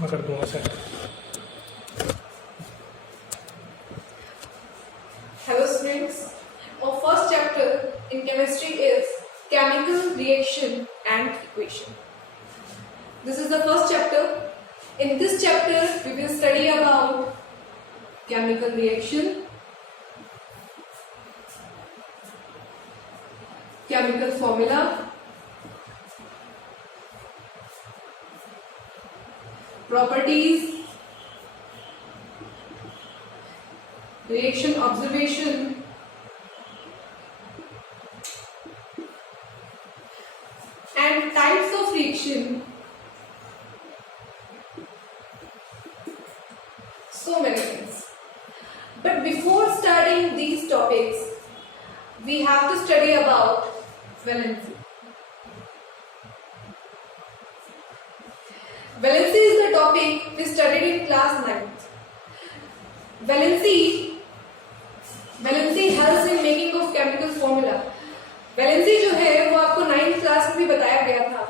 मैं कर दूंगा sir. Hello students, our first chapter in chemistry is chemical reaction and equation. This is the first chapter. In this chapter we will study about chemical reaction, chemical formula, properties, reaction observation, and types of reaction. So many things. But before starting these topics, we have to study about valency. Valency is the topic we studied in class 9th. Valency helps in making of chemical formula. Valency जो है वो आपको 9th class में भी बताया गया था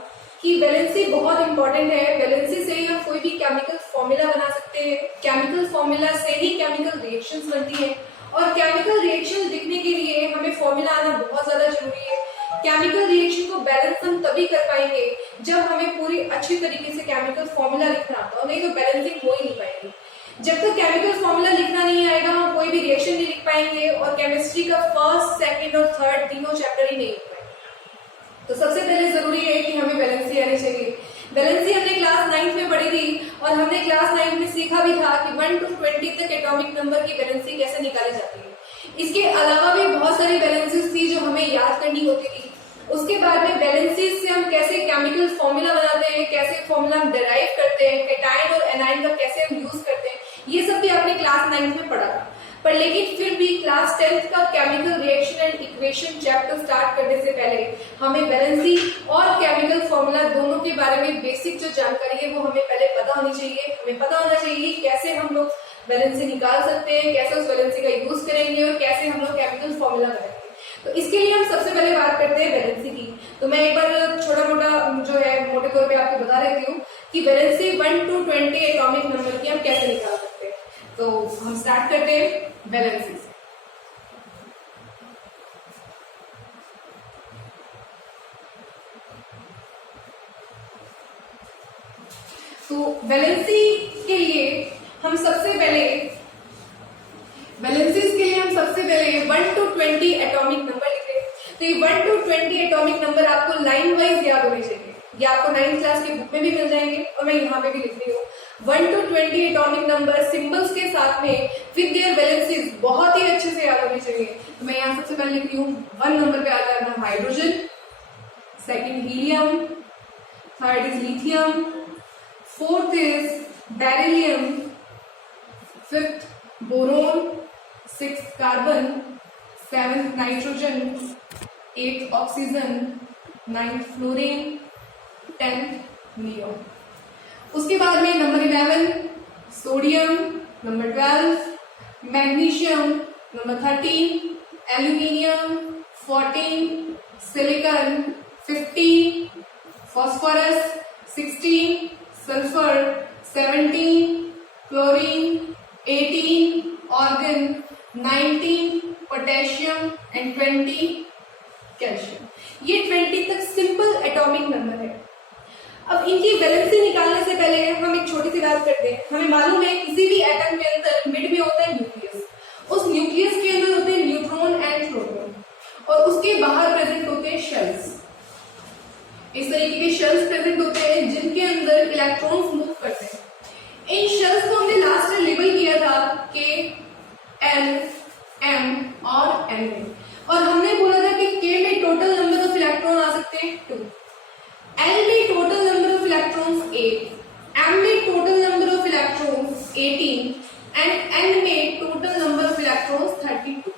कि वैलेंसी बहुत इंपॉर्टेंट है। वैलेंसी से ही हम कोई भी केमिकल फॉर्मूला बना सकते हैं, केमिकल फॉर्मूला से ही केमिकल रिएक्शंस बनती हैं, और केमिकल रिएक्शन लिखने के लिए हमें फॉर्मूला आना बहुत ज्यादा जरूरी है। केमिकल रिएक्शन को बैलेंस हम तभी कर पाएंगे जब हमें पूरी अच्छी तरीके से केमिकल फॉर्मूला लिखना आता हो, नहीं तो बैलेंसिंग हो ही नहीं पाएगी। जब तक केमिकल फॉर्मूला लिखना नहीं आएगा हम कोई भी रिएक्शन नहीं लिख पाएंगे, और केमिस्ट्री का फर्स्ट, सेकंड और थर्ड तीनों चैप्टर ही नहीं लिख पाएंगे। तो सबसे पहले जरूरी है कि हमें बैलेंसी आनी चाहिए। बैलेंसी हमने क्लास 9th में पढ़ी थी, और हमने क्लास 9th में सीखा भी था कि 1 to 20 तक एटॉमिक नंबर की बैलेंसी कैसे निकाली जाती है। इसके अलावा भी बहुत सारी बैलेंसीज थी जो हमें याद करनी होती थी। उसके बाद में बैलेंसीज से हम कैसे केमिकल फॉर्मूला बनाते हैं, कैसे फॉर्मूला हम डिराइव करते हैं, कैटायन और एनायन का कैसे हम यूज करते हैं, ये सब भी आपने क्लास 9th में पढ़ा था। पर लेकिन फिर भी क्लास 10th का chemical reaction and equation chapter start करने से पहले हमें बैलेंसी और केमिकल फॉर्मूला दोनों के बारे में बेसिक जो जानकारी है वो हमें पहले पता होनी चाहिए। हमें पता होना चाहिए कैसे हम लोग बैलेंसी निकाल सकते हैं, कैसे उस बैलेंसी का यूज करेंगे और कैसे हम लोग केमिकल फॉर्मूला करेंगे। तो इसके लिए हम सबसे पहले बात करते हैं बैलेंसी की। तो मैं एक बार छोटा मोटा जो है मोटे तौर पे आपको बता देती हूँ कि बैलेंसी 1 to 20 एटॉमिक नंबर की हम कैसे निकाल सकते हैं। तो हम स्टार्ट करते हैं बैलेंसी से। तो बैलेंसी के लिए हम सबसे पहले 1 to 20 एटॉमिक नंबर लिखे। तो ये 1 to 20 एटॉमिक नंबर आपको लाइन वाइज याद होने चाहिए। ये आपको 9th क्लास की बुक में भी मिल जाएंगे और मैं यहाँ पे भी लिख रही हूँ। 1 to 20 एटॉमिक नंबर सिंबल्स के साथ में विद देयर वैलेंसीज बहुत ही अच्छे से याद होने चाहिए। तो मैं यहाँ सबसे पहले लिख रही हूँ 1 नंबर पे आता है अपना hydrogen, second helium, third is lithium, fourth is beryllium, fifth boron, sixth carbon, seventh nitrogen, eighth oxygen, ninth fluorine, 10th neon. उसके बाद में number 11 sodium, number 12 magnesium, number 13 aluminium, 14 silicon, 15 phosphorus, 16 sulphur, 17 chlorine, 18 organ, 19 potassium and 20 calcium. ये 20 तक simple atomic number है। अब इनकी valency निकालने से पहले हम एक छोटी सी बात करते हैं। हमें मालूम है किसी भी एटम के अंदर मिड में होता है न्यूक्लियस। उस न्यूक्लियस के अंदर होते हैं न्यूट्रॉन एंड प्रोटॉन, और उसके बाहर प्रेजेंट होते हैं शेल्स। इस तरीके के शेल्स प्रेजेंट होते हैं जिनके अंदर इलेक्ट्रॉन्स मूव करते हैं। इन शेल्स को हमने लास्ट में लेबल किया था के, एल, एम और एन में, और हमने बोला था कि के में टोटल नंबर ऑफ इलेक्ट्रॉन आ सकते हैं 2, एल में total number of electrons 8, M में total number of electrons 18 and N में टोटल नंबर ऑफ इलेक्ट्रॉन्स 32।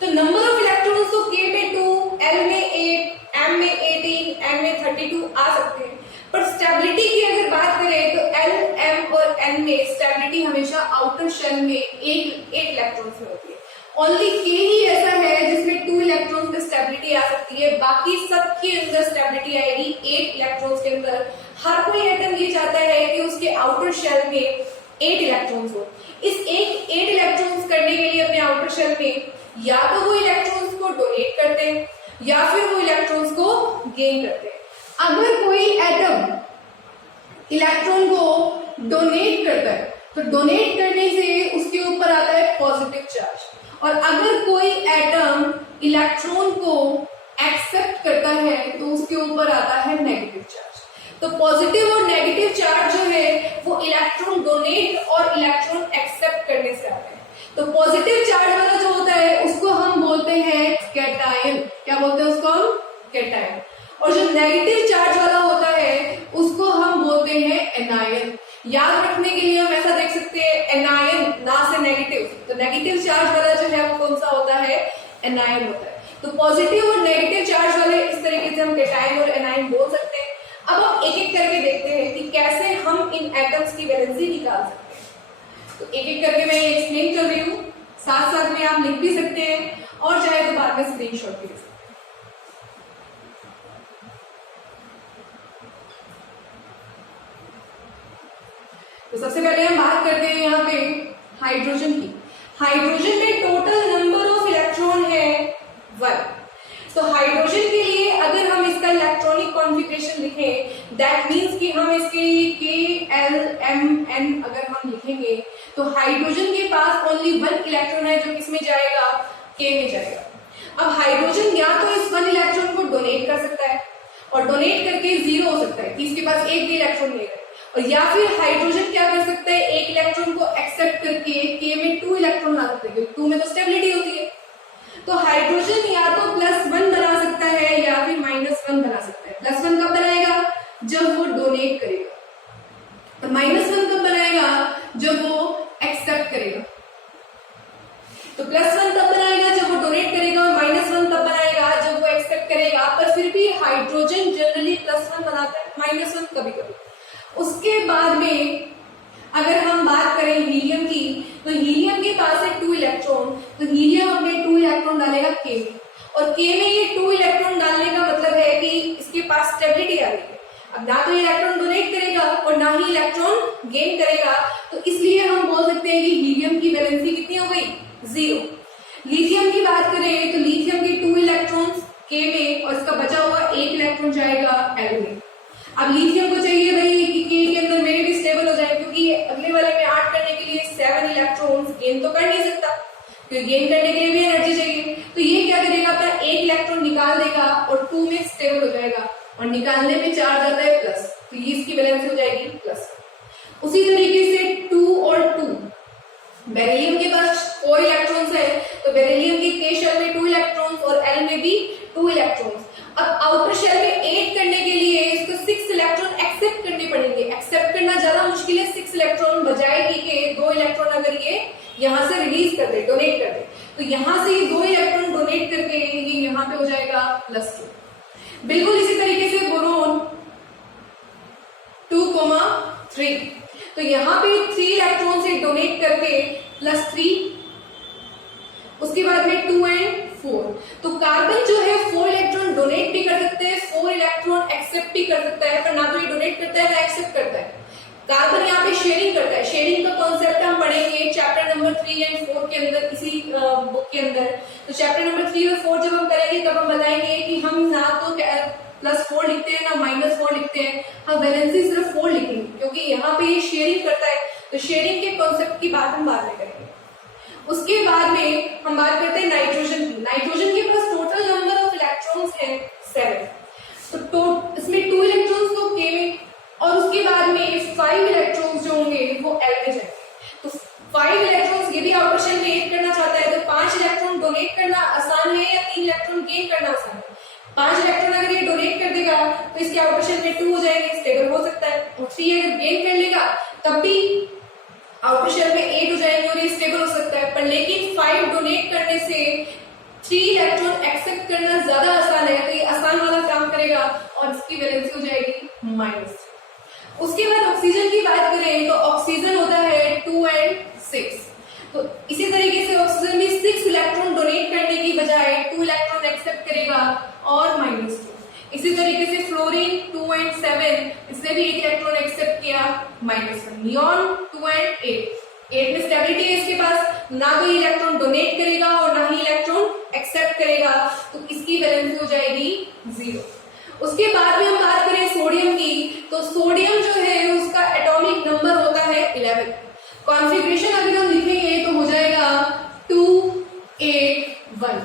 तो नंबर ऑफ इलेक्ट्रॉन्स तो के में 2, एल में 8, एम में 18, एन में 32 आ सकते हैं, पर स्टेबिलिटी की अगर बात करें तो एल, एम और एन में स्टेबिलिटी हमेशा आउटर शेल में 8 इलेक्ट्रॉन्स में होती है। ओनली के ही ऐसा है जिसमें 2 इलेक्ट्रॉन्स की स्टेबिलिटी आ सकती है, बाकी सबके अंदर स्टेबिलिटी आएगी 8 इलेक्ट्रॉन्स के अंदर। हर कोई एटम ये चाहता है कि उसके आउटर आउटर शेल में 8 इलेक्ट्रॉन्स हो। इस 8 इलेक्ट्रॉन्स करने के लिए अपने आउटर शेल में या तो वो इलेक्ट्रॉन्स को डोनेट करते हैं या फिर वो इलेक्ट्रॉन्स को गेन करते हैं। अगर कोई एटम इलेक्ट्रॉन को डोनेट करता है तो डोनेट करने से उसके ऊपर आता है पॉजिटिव चार्ज, और अगर कोई एटम इलेक्ट्रॉन को एक्सेप्ट करता है तो उसके ऊपर आता है नेगेटिव चार्ज। तो पॉजिटिव और नेगेटिव चार्ज जो है वो इलेक्ट्रॉन डोनेट और इलेक्ट्रॉन एक्सेप्ट करने से आता है। तो पॉजिटिव चार्ज वाला जो होता है उसको हम बोलते हैं कैटायन। क्या बोलते हैं उसको हम? कैटायन। और जो नेगेटिव चार्ज वाला होता है उसको हम बोलते हैं एनायन। याद रखने के लिए हम ऐसा देख सकते हैं, एनायन ना से नेगेटिव, तो नेगेटिव चार्ज वाला जो है वो कौन सा होता है? एनायन होता है। तो पॉजिटिव और नेगेटिव चार्ज वाले इस तरीके से हम कैटायन और एनायन बोल सकते हैं। अब हम एक एक करके देखते हैं कि कैसे हम इन एटम्स की वैलेंसी निकाल सकते हैं। तो एक एक करके मैं ये एक्सप्लेन कर रही हूँ, साथ साथ में आप लिख भी सकते हैं और चाहे तो बाद में स्क्रीनशॉट भी ले सकते हैं। तो सबसे पहले हम बात करते हैं यहाँ पे हाइड्रोजन की। हाइड्रोजन में टोटल नंबर ऑफ इलेक्ट्रॉन है 1। तो हाइड्रोजन के लिए अगर हम इसका इलेक्ट्रॉनिक कॉन्फ़िगरेशन लिखें, दैट मींस कि हम इसके लिए KLMN अगर हम लिखेंगे तो हाइड्रोजन के पास ओनली 1 इलेक्ट्रॉन है जो किसमें जाएगा? K में जाएगा। अब हाइड्रोजन या तो इस 1 इलेक्ट्रॉन को डोनेट कर सकता है और डोनेट करके 0 हो सकता है कि इसके पास एक भी इलेक्ट्रॉन नहीं है, और या फिर हाइड्रोजन क्या कर सकता है? एक इलेक्ट्रॉन को एक्सेप्ट करके K में 2 इलेक्ट्रॉन ला सकते हैं क्योंकि 2 में तो स्टेबिलिटी होती है। तो हाइड्रोजन या तो +1 बना सकता है या फिर -1 बना सकता है। +1 कब बनाएगा? जब वो डोनेट करेगा, और -1 कब बनाएगा? जब वो एक्सेप्ट करेगा। तो +1 तब बनाएगा जब वो डोनेट करेगा और -1 तब बनाएगा जब वो एक्सेप्ट करेगा। पर फिर भी हाइड्रोजन जनरली +1 बनाता है, -1 कभी कभी। उसके बाद में अगर हम बात करें हीलियम की, तो हीलियम के पास है 2 इलेक्ट्रॉन, तो हीलियम अपने 2 इलेक्ट्रॉन डालेगा K में, और K में ये 2 इलेक्ट्रॉन डालने का मतलब है कि इसके पास स्टेबिलिटी आ रही है। अब ना तो इलेक्ट्रॉन डोनेट करेगा और ना ही इलेक्ट्रॉन गेन करेगा, तो इसलिए हम बोल सकते हैं कि हीलियम की वैलेंसी कितनी हो गई? 0। लिथियम की बात करें तो लिथियम के 2 इलेक्ट्रॉन्स K में और इसका बचा हुआ 1 इलेक्ट्रॉन जाएगा L में। अब लिथियम को चाहिए भाई कि K के अंदर मेरे भी स्टेबल हो जाए, क्योंकि अगले वाले में 8 करने के लिए 7 इलेक्ट्रॉन्स गेन तो कर नहीं सकता, क्योंकि गेन करने के लिए भी एनर्जी चाहिए। तो ये क्या करेगा? अपना 1 इलेक्ट्रॉन निकाल देगा और 2 में स्टेबल हो जाएगा, और निकालने में चार्ज आता है प्लस, तो ये इसकी वैलेंसी हो जाएगी प्लस। उसी तरीके से 2 और 2, बेरिलियम के पास 4 इलेक्ट्रॉन्स है, तो बेरिलियम की K शेल में 2 इलेक्ट्रॉन्स और L में भी 2 इलेक्ट्रॉन्स। अब आउटर शेल में 8 करने के लिए इसको 6 इलेक्ट्रॉन एक्सेप्ट करने पड़ेंगे। एक्सेप्ट करना ज्यादा मुश्किल है, 6 इलेक्ट्रॉन बजाय कि 2 इलेक्ट्रॉन अगर ये यहाँ से रिलीज कर दे, डोनेट कर दे, तो यहाँ से ये 2 इलेक्ट्रॉन डोनेट करके ये यहाँ पे हो जाएगा +2। बिल्कुल इसी तरीके से बोरोन 2,3, तो यहाँ पे 3 इलेक्ट्रॉन से डोनेट करके +3, उसके बाद में 2 और 4। तो कार्बन जो है 4 इलेक्ट्रॉन डोनेट भी कर सकते हैं, 4 इलेक्ट्रॉन एक्सेप्ट भी कर सकता है, पर ना तो ये डोनेट करता है ना एक्सेप्ट करता है। कार्बन यहाँ पे शेयरिंग करता है। शेयरिंग का कॉन्सेप्ट हम पढ़ेंगे चैप्टर नंबर 3 और 4 के अंदर, इसी बुक के अंदर। तो चैप्टर नंबर 3 और 4 जब हम करेंगे तब हम बताएंगे कि हम ना तो +4 लिखते हैं ना -4 लिखते हैं, हम वैलेंसी सिर्फ 4 लिखेंगे, क्योंकि यहाँ पे ये शेयरिंग करता है। तो शेयरिंग के कॉन्सेप्ट की बात हम बाद में करेंगे। उसके बाद में हम बात करते हैं नाइट्रोजन की। नाइट्रोजन के पास टोटल नंबर ऑफ इलेक्ट्रॉन्स है 7। तो इसमें 2 इलेक्ट्रॉन्स तो K में, और उसके बाद में 5 इलेक्ट्रॉन्स जो होंगे वो L में जाएंगे। तो 5 इलेक्ट्रॉन्स, ये भी आउटर शेल में 8 करना चाहता है, तो 5 इलेक्ट्रॉन डोनेट करना आसान है या 3 इलेक्ट्रॉन गेन करना आसान है? 5 इलेक्ट्रॉन अगर ये डोनेट कर देगा तो इसके आउटर शेल में 2 हो जाएंगे, स्टेबल हो सकता है। और 3 अगर गेन कर लेगा तब भी आउटर शेल में 8 हो जाएंगे और ये स्टेबल हो सकता है। पर लेकिन 5 डोनेट करने से 3 इलेक्ट्रॉन एक्सेप्ट करना ज्यादा आसान है, तो ये आसान वाला काम करेगा और इसकी वैलेंसी हो जाएगी -। उसके बाद ऑक्सीजन की बात करें तो ऑक्सीजन होता है 2 और 6। तो इसी तरीके से ऑक्सीजन में 6 इलेक्ट्रॉन डोनेट करने की बजाय 2 इलेक्ट्रॉन एक्सेप्ट करेगा और -2। इसी तरीके से फ्लोरीन 2 and 7, इसने भी एक इलेक्ट्रॉन एक्सेप्ट किया -1। नियॉन 2 and 8 में स्टेबिलिटी है इसके पास, ना तो इलेक्ट्रॉन डोनेट करेगा और ना ही इलेक्ट्रॉन एक्सेप्ट करेगा, तो इसकी वैलेंसी हो जाएगी 0। उसके बाद में हम बात करें सोडियम की, तो सोडियम जो है उसका एटॉमिक नंबर होता है 11। कॉन्फ़िगरेशन अगर हम लिखेंगे तो हो जाएगा 2 8 1।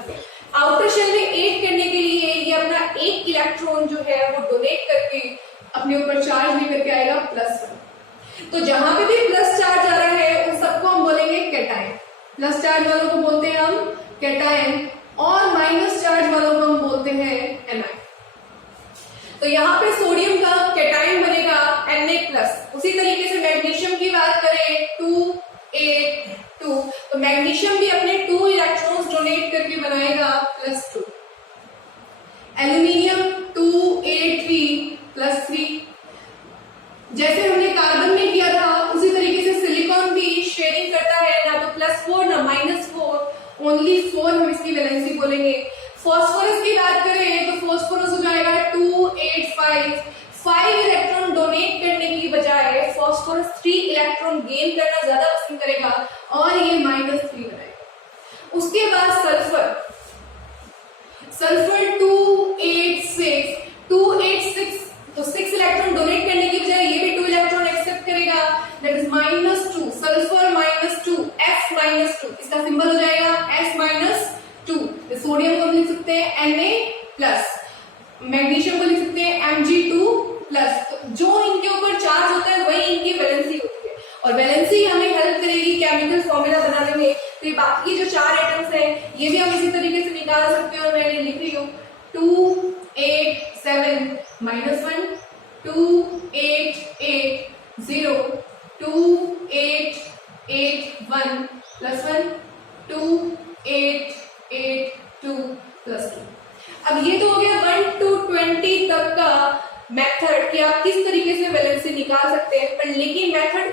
आउटर शेल में 8 करने के लिए ये अपना एक इलेक्ट्रॉन जो है वो डोनेट करके अपने ऊपर चार्ज लेकर के आएगा +1। तो जहां पे भी प्लस चार्ज आ रहा है उन सबको हम बोलेंगे कैटायन। प्लस चार्ज वालों को बोलते हैं हम कैटायन और माइनस चार्ज वालों को हम बोलते हैं एनायन। तो यहाँ पे सोडियम का कैटायन बनेगा Na+। उसी तरीके से मैग्नीशियम की बात करें 2 8 2, तो मैग्नीशियम भी अपने 2 इलेक्ट्रॉन्स डोनेट करके बनाएगा +2। एल्यूमिनियम 2 8 3 +3। जैसे हमने कार्बन में किया था उसी तरीके से सिलिकॉन भी शेयरिंग करता है, ना तो +4 ना -4, ओनली 4 हम इसकी वैलेंसी बोलेंगे। फास्फोरस की बात करें तो फास्फोरस हो जाएगा 2 8 5 इलेक्ट्रॉन डोनेट करने की बजाय फास्फोरस 3 इलेक्ट्रॉन गेन करना ज्यादा पसंद करेगा और ये -3 बनाएगा। उसके बाद सल्फर 2 8 6 तो 6 इलेक्ट्रॉन डोनेट करने की बजाय ये भी 2 इलेक्ट्रॉन एक्सेप्ट करेगा, दैट इज -2। सल्फर -2 F -2, इसका सिंबल हो जाएगा S-2। सोडियम को लिख सकते हैं Na+, मैग्नीशियम को लिख सकते हैं Mg2+। तो जो इनके ऊपर चार्ज होता है वही इनकी वैलेंसी होती है, और वैलेंसी हमें हेल्प करेगी केमिकल फॉर्मूला बनाने में। तो ये बाकी जो 4 एटम्स हैं ये भी हम इसी तरीके से निकाल सकते हैं, और मैंने लिख रही हूँ 2 8 7 -1, 2 8 8 0, 2 8 8 1 +1, 2 8 8 2 +2। अब ये तो हो गया 1 to 20 तक का मेथड कि आप किस तरीके से वैलेंसी निकाल सकते हैं, पर लेकिन मेथड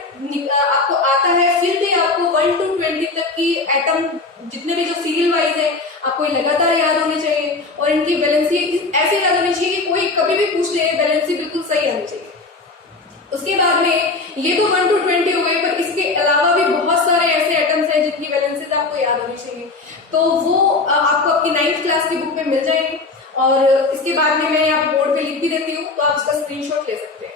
आपको आता है फिर भी आपको 1 to 20 तक की एटम जितने भी जो सीरियल वाइज है आपको लगातार याद होने चाहिए, और इनकी वैलेंसी ऐसे याद होनी चाहिए कि कोई कभी भी पूछ ले वैलेंसी बिल्कुल सही आनी चाहिए। उसके बाद में ये तो 1 to 20 हो गए, पर इसके अलावा भी बहुत सारे ऐसे एटम्स हैं जिनकी वैलेंसीज आपको याद होनी चाहिए, तो वो आपको आपकी 9th क्लास की बुक में मिल जाएंगे। और इसके बाद में मैं यहाँ बोर्ड पे लिख भी देती हूँ, तो आप इसका स्क्रीनशॉट ले सकते हैं।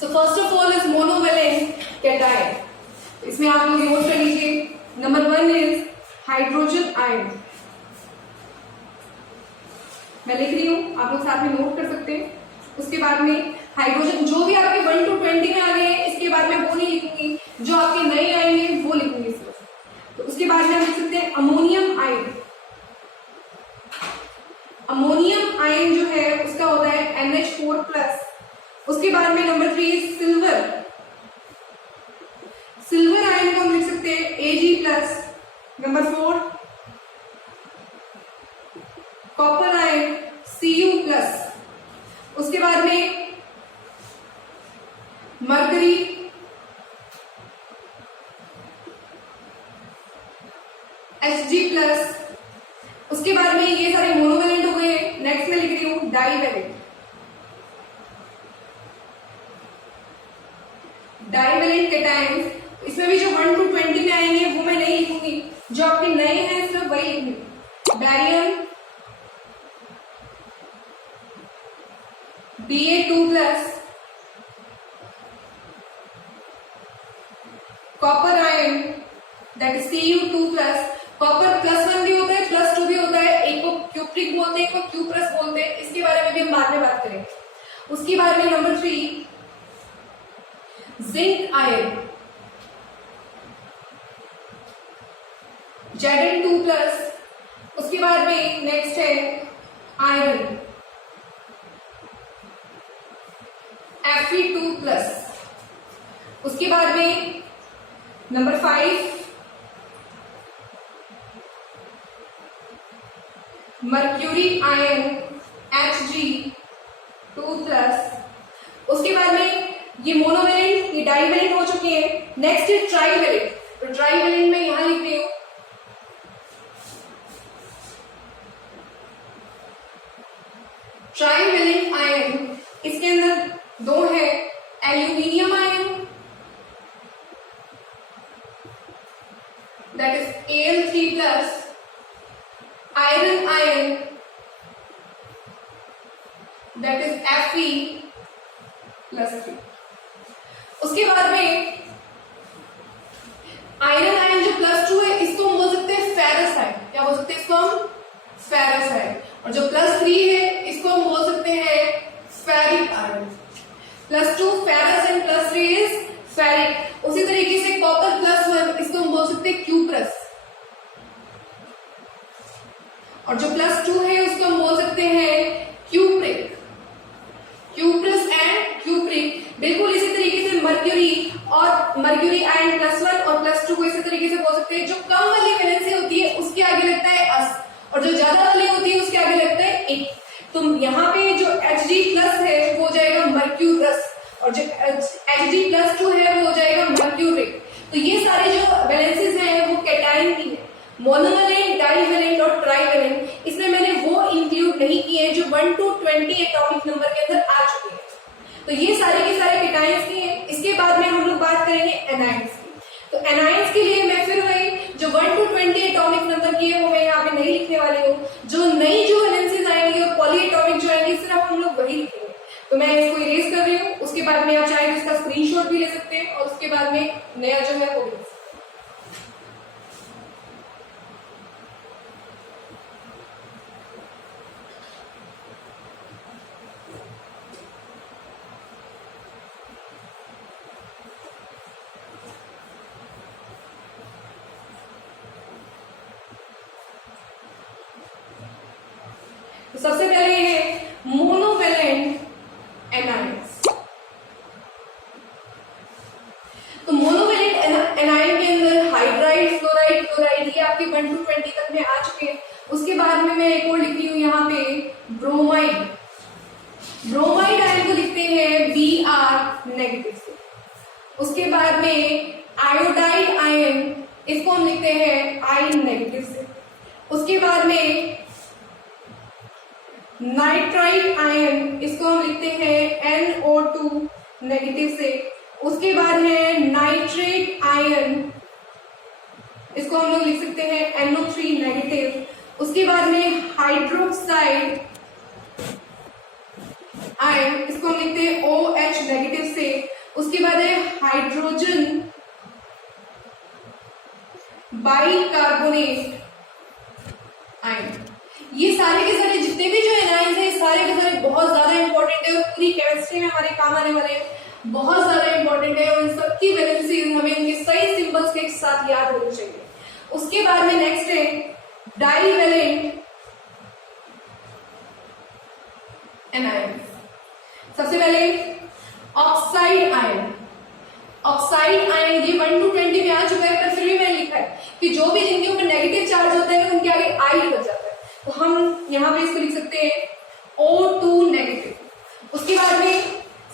So first of all is monovalent cation. इसमें आप लोग नोट कर लीजिए। Number 1 is hydrogen ion. मैं लिख रही हूँ, आप लोग साथ में नोट कर सकते हैं। उसके बाद में हाइड्रोजन जो भी आपके 1 to 20 में आ गए हैं, इसके बाद में वो नहीं लिखूंगी, जो आपके नए आएंगे वो लिखूंगी सिर्फ। तो उसके बाद में हम लिख सकते हैं अमोनियम आयन। अमोनियम आयन जो है उसका होता है NH4+। उसके बाद में नंबर 3 सिल्वर। सिल्वर आयन को हम लिख सकते हैं Ag+। Number 4 copper ion Cu+। उसके बाद में मरकरी Hg+। उसके बाद में ये सारे मोनोवेलेंट हो गए। नेक्स्ट में लिख रही हूं डाइवेलेंट। डाइवेलेंट कैटायंस, इसमें भी जो 1 to 20 में आएंगे वो मैं नहीं लिखूंगी, जो आपके नए हैं सिर्फ वही लिखूंगी। Barium Ba2+, copper ion that is Cu2+। Copper +1 भी होता है +2 भी होता है, एक को क्यूप्रिक बोलते हैं, एक को Q+ बोलते हैं। इसके बारे में भी हम बाद में बात करेंगे। उसके बाद में नंबर 3 जिंक आयन Zn2+। उसके बाद में नेक्स्ट है आयरन Fe2+। उसके बाद में नंबर 5 मर्क्यूरी आयन Hg2+। उसके बाद में ये मोनोवेलेंट, ये डाइवेलेंट हो चुके हैं। नेक्स्ट है ट्राइवेलेंट। तो ट्राइवेलेंट में यहां लिख रही हूं ट्राइवेलेंट आयन, इसके अंदर दो है, aluminium ion that is Al3+, iron ion that is Fe+3। उसके बाद में आयरन आयन जो +2 है, इसको हम बोल सकते हैं फेरस आयन। क्या बोल सकते हैं इसको हम? Ferrous ion. और जो +3 है, इसको हम बोल सकते हैं ferric ion. +2 ferrous and +3 is ferric. उसी तरीके से कॉपर +1, इसको हम बोल सकते हैं क्यूप्रस। और जो +2 है, उसको हम बोल सकते हैं क्यूप्रिक। Cuprous and cupric. बिल्कुल इसी तरीके से मर्क्यूरी और मर्क्यूरी आयन +1 और +2 को इसी तरीके से बोल सकते हैं। जो कम वाली वैलेंसी होती है उसके आगे लगता है अस, और जो ज्यादा वाली होती है उसके आगे लगता है एक। तो यहाँ पे जो Hg+ है वो हो जाएगा मर्क्यूरस, और जो Hg+2 है वो हो जाएगा मर्क्यूरिक। तो ये सारे जो वैलेंसीज हैं वो कैटायन की है। मोनोवेलेंट, डाइवेलेंट और ट्राइवेलेंट, इसमें मैंने वो इंक्लूड नहीं किए हैं जो 1 to 20 एटॉमिक नंबर के अंदर आ चुके हैं। तो ये सारे के सारे कैटायंस की हैं। इसके बाद में हम लोग बात करेंगे एनायंस की। तो एनायंस के लिए मैं फिर वही जो 1 to 20 एटॉमिक नंबर की है वो मैं यहाँ पे नहीं लिखने वाली हूँ। जो नई जो वैलेंसीज आएंगी और पॉली एटॉमिक जो आएंगी सिर्फ हम लोग वही लिखेंगे। तो मैं इसको इरेज कर रही हूँ। उसके बाद में आप चाहे तो इसका स्क्रीनशॉट भी ले सकते हैं, और उसके बाद में नया जो है वो भी। तो सबसे पहले है मोनोवेलेंट एनायंस। तो मोनोवेलेंट एनायन के अंदर हाइड्राइड, फ्लोराइड, क्लोराइड, ये आपके 1 to 20 तक में आ चुके हैं। उसके बाद में मैं एक और लिखती हूँ यहाँ पे ब्रोमाइड। ब्रोमाइड आयन को लिखते हैं Br- से। उसके बाद में आयोडाइड आयन, इसको हम लिखते हैं I- से। उसके बाद में नाइट्राइड आयन, इसको हम लिखते हैं NO2- से। उसके बाद है नाइट्रेट आयन, इसको हम लोग लिख सकते हैं NO3-। उसके बाद में हाइड्रोक्साइड आयन, इसको हम लिखते हैं OH- से। उसके बाद है हाइड्रोजन बाइकार्बोनेट आयन। ये सारे के सारे जितने भी जो एनायंस है, सारे के सारे बहुत ज्यादा इंपॉर्टेंट है और पूरी केमिस्ट्री में हमारे काम आने वाले हैं। बहुत ज्यादा इंपॉर्टेंट है और इन सबकी वैलेंसी हमें इनके सही सिंबल्स के साथ याद होनी चाहिए। उसके बाद में नेक्स्ट है डाइवेलेंट एनायंस। सबसे पहले ऑक्साइड आयन। ऑक्साइड आयन ये 1 to 20 में आ चुका है, पर फिर भी मैंने लिखा है कि जो भी जिनके ऊपर नेगेटिव चार्ज होता है उनके आगे आई लग जाता है, तो हम यहाँ पे इसको लिख सकते हैं O2-। उसके बाद में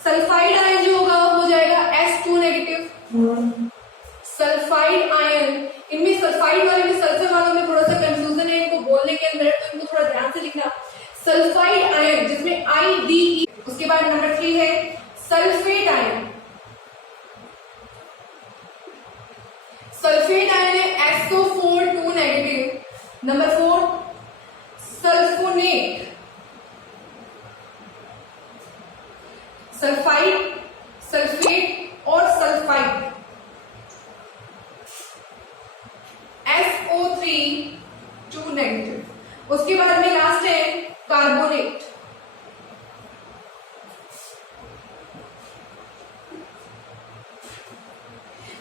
सल्फाइड आयन जो होगा वो हो जाएगा S2-। सल्फाइड आयन, इनमें सल्फाइड वाले में, सल्फर वालों में थोड़ा सा कंफ्यूजन है इनको बोलने के अंदर, तो इनको थोड़ा ध्यान से लिखना। सल्फाइड आयन जिसमें IDE। उसके बाद नंबर 3 है सल्फेट आयन। सल्फेट आयन है SO4-2-। Number 4 sulphonate. Sulphide, sulphate और सल्फाइड SO3-2-। उसके बाद में लास्ट है कार्बोनेट।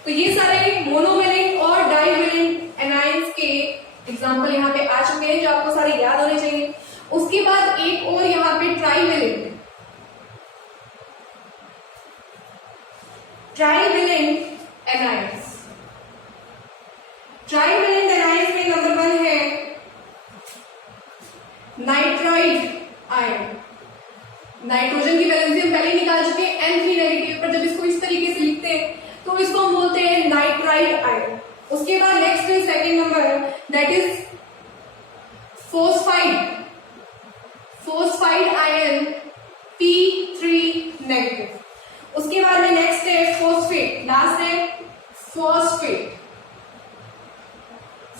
तो ये सारे मोनोवेलेंट और डाइवेलेंट एनायंस के एग्जाम्पल यहाँ पे आ चुके हैं जो आपको सारे याद होने चाहिए। उसके बाद एक और यहाँ पे trivalent. Trivalent anions. Trivalent anions में नंबर 1 है नाइट्राइड आयन, नाइट्रोजन की वैलेंसी हम पहले ही निकाल चुके हैं N3 नेगेटिव, पर जब इसको इस तरीके से लिखते हैं तो इसको हम बोलते हैं नाइट्राइड आयन। उसके बाद नेक्स्ट है second number, that is phosphide, phosphide ion P3 negative. उसके बाद में नेक्स्ट है फोस्फेट, लास्ट है phosphate,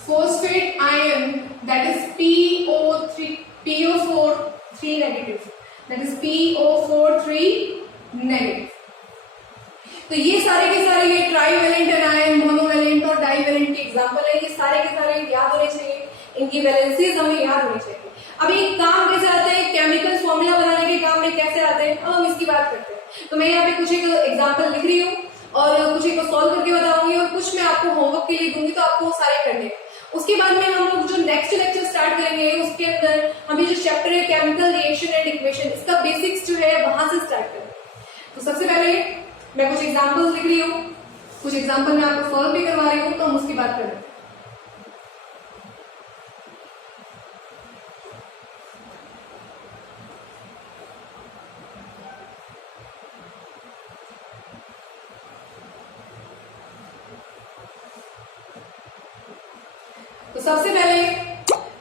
phosphate ion that is PO4 3 negative, that is PO4 3 negative. तो ये सारे के सारे ये ट्राईवैलेंट आयन, मोनोवैलेंट और डाईवैलेंट के एग्जांपल है। ये सारे के सारे याद होने चाहिए, इनकी वैलेंसीज हमें याद होनी चाहिए। अब ये काम कैसे आते हैं, केमिकल फॉर्मूला बनाने के काम में कैसे आते हैं, अब हम इसकी बात करते हैं। तो मैं यहाँ पे कुछ एक एग्जाम्पल लिख रही हूँ और कुछ एक सॉल्व करके बताऊंगी और कुछ मैं आपको होमवर्क के लिए दूंगी, तो आपको सारे करने हैं। उसके बाद में हम लोग जो नेक्स्ट लेक्चर स्टार्ट करेंगे उसके अंदर हमें जो चैप्टर है केमिकल रिएक्शन एंड इक्वेशन, इसका बेसिक्स जो है वहां से स्टार्ट करेंगे। तो सबसे पहले मैं कुछ एग्जाम्पल्स लिख रही हूँ, कुछ एग्जाम्पल मैं आपको सॉल्व भी करवा रही हूँ, तो हम उसकी बात करें। तो सबसे पहले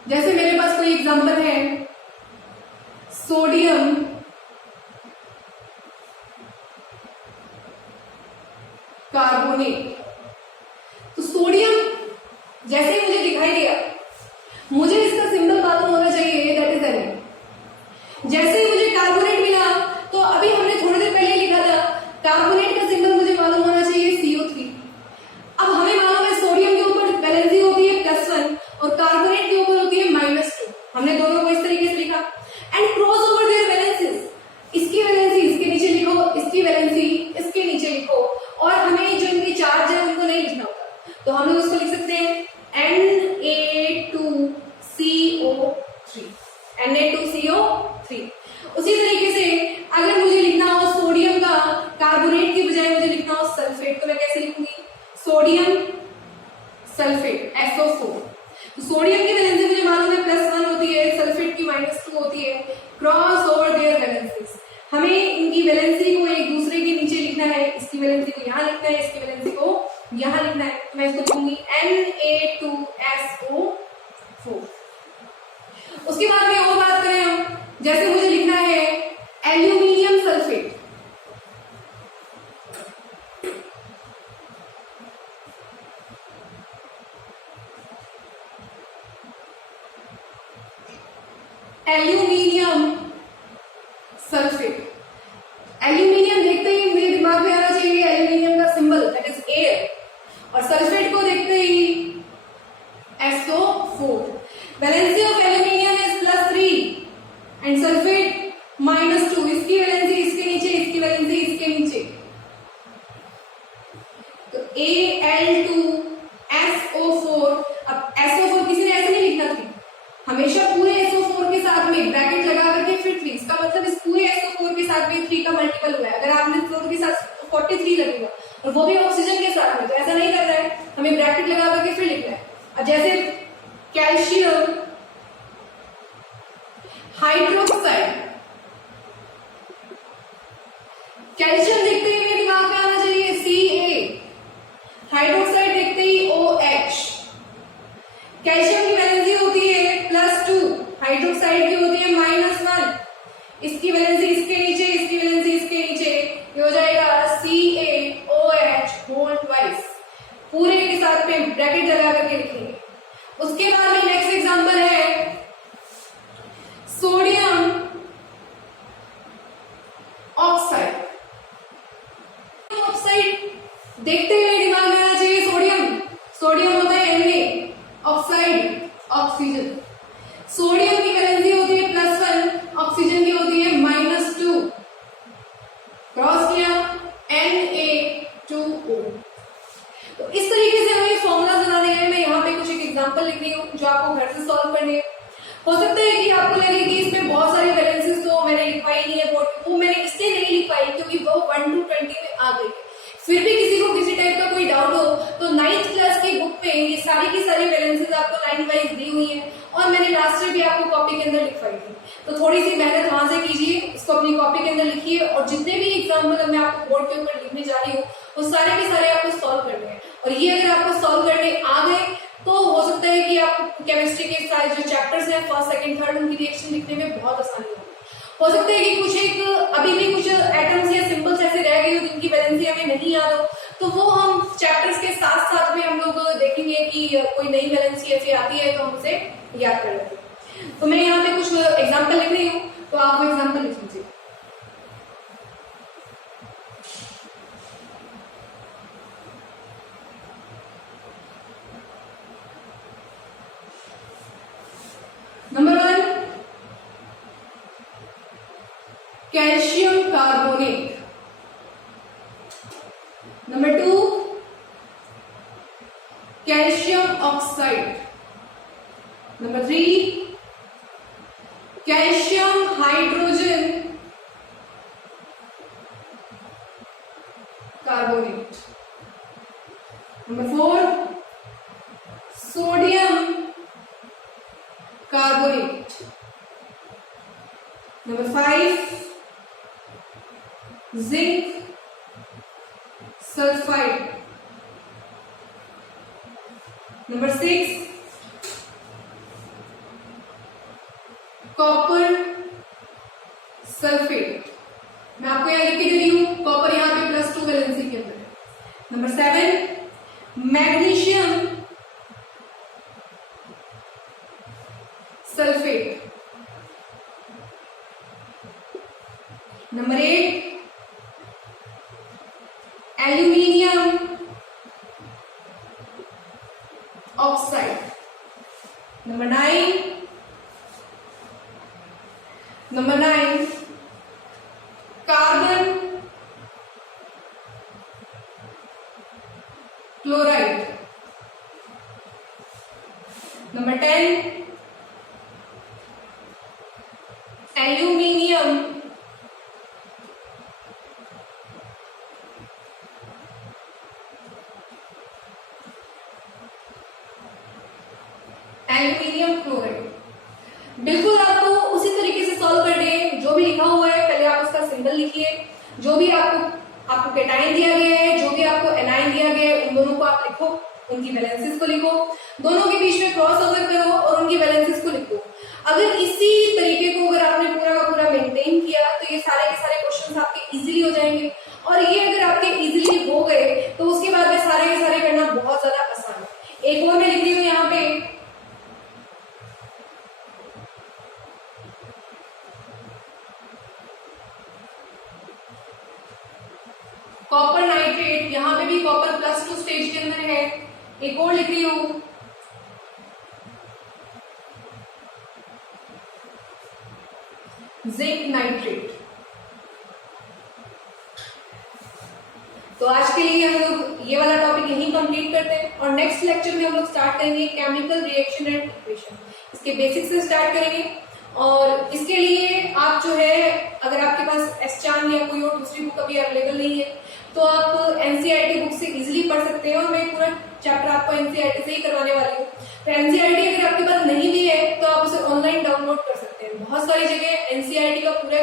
जैसे मेरे पास कोई एग्जाम्पल है, सोडियम कार्बोनेट। तो सोडियम जैसे ही मुझे दिखाई दिया, मुझे इसका सिंबल मालूम होना चाहिए, दैट इज Na। जैसे ही मुझे कार्बोनेट मिला, तो अभी हमने थोड़ी देर पहले लिखा था कार्बोनेट का सिंबल मुझे मालूम होना चाहिए CO3। अब हमें मालूम है सोडियम के ऊपर वैलेंसी होती है +1 और कार्बोनेट के ऊपर होती है -2। हमने दोनों को इस तरीके से लिखा and cross over their valencies, इसकी वैलेंसी इसके नीचे लिखो, इसकी वैलेंसी इसके नीचे लिखो, और हमें जो इनके चार्ज है उनको नहीं लिखना होता, तो हम लोग उसको लिख सकते हैं Na2CO3, Na2CO3। उसी तरीके से अगर मुझे लिखना हो सोडियम का कार्बोनेट की बजाय मुझे लिखना हो सल्फेट, तो मैं कैसे लिखूंगी, सोडियम सल्फेट SO4। तो सोडियम की वैलेंसी मुझे मालूम है +1 होती है, सल्फेट की -2 होती है, क्रॉस ओवर देयर वैलेंसीज। हमें इनकी वैलेंसी को एक दूसरे के नीचे लिखना है, इसकी वैलेंसी को यहाँ लिखना है, इसकी वैलेंसी को यहाँ लिखना है। मैं इसको लिखूंगी Na2SO4। उसके बाद में और बात करें हम, जैसे मुझे लिखना है aluminium sulphate, aluminium sulphate. Aluminium देखते ही मेरे दिमाग में आना चाहिए एल्यूमिनियम का सिंबल दैट इज एयर, और सल्फेट को देखते ही SO4। Valency of aluminium is +3 and sulphate -2। इसकी वैलेंसी इसके नीचे, इसकी वैलेंसी इसके नीचे, तो Al2SO4। अब SO4 किसी ने ऐसे नहीं लिखना थी, हमेशा पूरे SO4 के साथ में ब्रैकेट लगा करके फिर 3, इसका मतलब इस पूरे SO4 के साथ में 3 का मल्टीपल हुआ है। अगर आपने 4 के साथ 43 लगेगा और वो भी ऑक्सीजन के साथ में, तो ऐसा नहीं करना है, हमें ब्रैकेट लगा करके फिर लिखना है। अब जैसे कैल्शियम हाइड्रोक्साइड, कैल्शियम देखते ही मेरे दिमाग में आना चाहिए Ca, हाइड्रोक्साइड देखते ही OH। कैल्शियम की वैलेंसी होती है +2, हाइड्रोक्साइड की होती है -1, इसकी वैलेंसी इसके नीचे, इसकी वैलेंसी इसके नीचे, ये हो जाएगा CaOH2। पूरे के साथ में ब्रैकेट लगा करके लिखेंगे। उसके बाद में नेक्स्ट एग्जांपल है सोडियम ऑक्साइड। ऑक्साइड देखते ही दिमाग में आना चाहिए सोडियम, सोडियम होता है Na, ऑक्साइड ऑक्सीजन। सोडियम की वैलेंसी होती है +1, ऑक्सीजन की होती है -2, क्रॉस किया Na2O। तो इस तरीके से हमें फॉर्मूला बनाने हैं। मैं यहाँ पे कुछ एक एग्जांपल लिख रही हूँ जो आपको घर से सॉल्व करने हैं। हो सकता है कि आपको लगे कि इसमें बहुत सारी वैलेंसीज तो मैंने लिखवाई नहीं है, वो मैंने इसलिए नहीं लिखवाई क्योंकि वो 1 to 20 में आ गई है। फिर भी किसी को किसी टाइप का कोई डाउट हो तो 9th क्लास की बुक में ये सारी की सारी वैलेंसीज आपको लाइन वाइज दी हुई है और मैंने लास्ट ईयर भी आपको कॉपी के अंदर लिखवाई थी। आपको बोर्ड के ऊपर लिखने जा रही हूँ वो सारे के सारे आपको सॉल्व करने हैं। और ये अगर आपको सॉल्व करने आ गए तो हो सकता है कि आप केमिस्ट्री के सारे जो चैप्टर्स हैं फर्स्ट सेकंड थर्ड उनकी रिएक्शन लिखने में बहुत आसानी होगी। हो सकता है कि कुछ एक अभी भी कुछ एटम्स या सिंबल्स ऐसे रह गए हो जिनकी वैलेंसी हमें नहीं याद हो, तो वो हम चैप्टर्स के साथ साथ में हम लोग देखेंगे कि कोई नई वैलेंसी ऐसी आती है तो हम उसे याद कर लेते हैं। तो मैं यहाँ पे कुछ एग्जाम्पल लिख रही हूँ, तो आप वो एग्जाम्पल लिख लीजिए। Number 1 calcium carbonate. Number 2 calcium oxide. Number 3 calcium hydrogen carbonate. Number 4 sodium carbonate. Number 5 zinc sulphide. Number 6 copper sulphate. मैं आपको यहां लिख के दे रही हूं, कॉपर यहां पे +2 वैलेंसी के अंदर है। Number 7 magnesium sulphate. Number 8 aluminium oxide. Number 9 carbon chloride. Number 10 aluminium chloride. बिल्कुल आपको उसी तरीके से सॉल्व करने हैं, जो भी लिखा हुआ है पहले आप उसका सिंबल लिखिए, जो भी आपको कैटाइन दिया गया है, जो भी आपको एनाइन दिया गया है, उन दोनों को आप लिखो, उनकी वैलेंसीज को लिखो, दोनों के बीच में क्रॉस ओवर करो और उनकी वैलेंसीज को लिखो। अगर इसी तरीके को अगर आपने पूरा का पूरा मेंटेन किया तो ये सारे के सारे क्वेश्चंस आपके इजीली हो जाएंगे। और ये अगर आपके इजीली हो गए तो उसके बाद में सारे के सारे करना बहुत ज्यादा आसान है। एक और मैं लिख रही हूँ यहाँ पे, कॉपर नाइट्रेट। यहाँ पे भी कॉपर +2 स्टेज के अंदर है। एक और लिख रही हूं, जिंक नाइट्रेट। तो आज के लिए हम लोग ये वाला टॉपिक यहीं कंप्लीट करते हैं और नेक्स्ट लेक्चर में हम लोग स्टार्ट करेंगे केमिकल रिएक्शन एंड इक्वेशन। इसके बेसिक्स से स्टार्ट करेंगे और इसके लिए आप जो है अगर आपके पास एसचान या कोई और दूसरी बुक अभी अवेलेबल नहीं है तो आप एनसीईआरटी बुक से इजीली पढ़ सकते हैं और मैं पूरा चैप्टर आपको एनसीईआरटी से ही करवाने वाली हूँ। तो एनसीईआरटी अगर आपके पास नहीं भी है तो आप उसे ऑनलाइन डाउनलोड कर सकते हैं। बहुत सारी जगह एनसीईआरटी का पूरा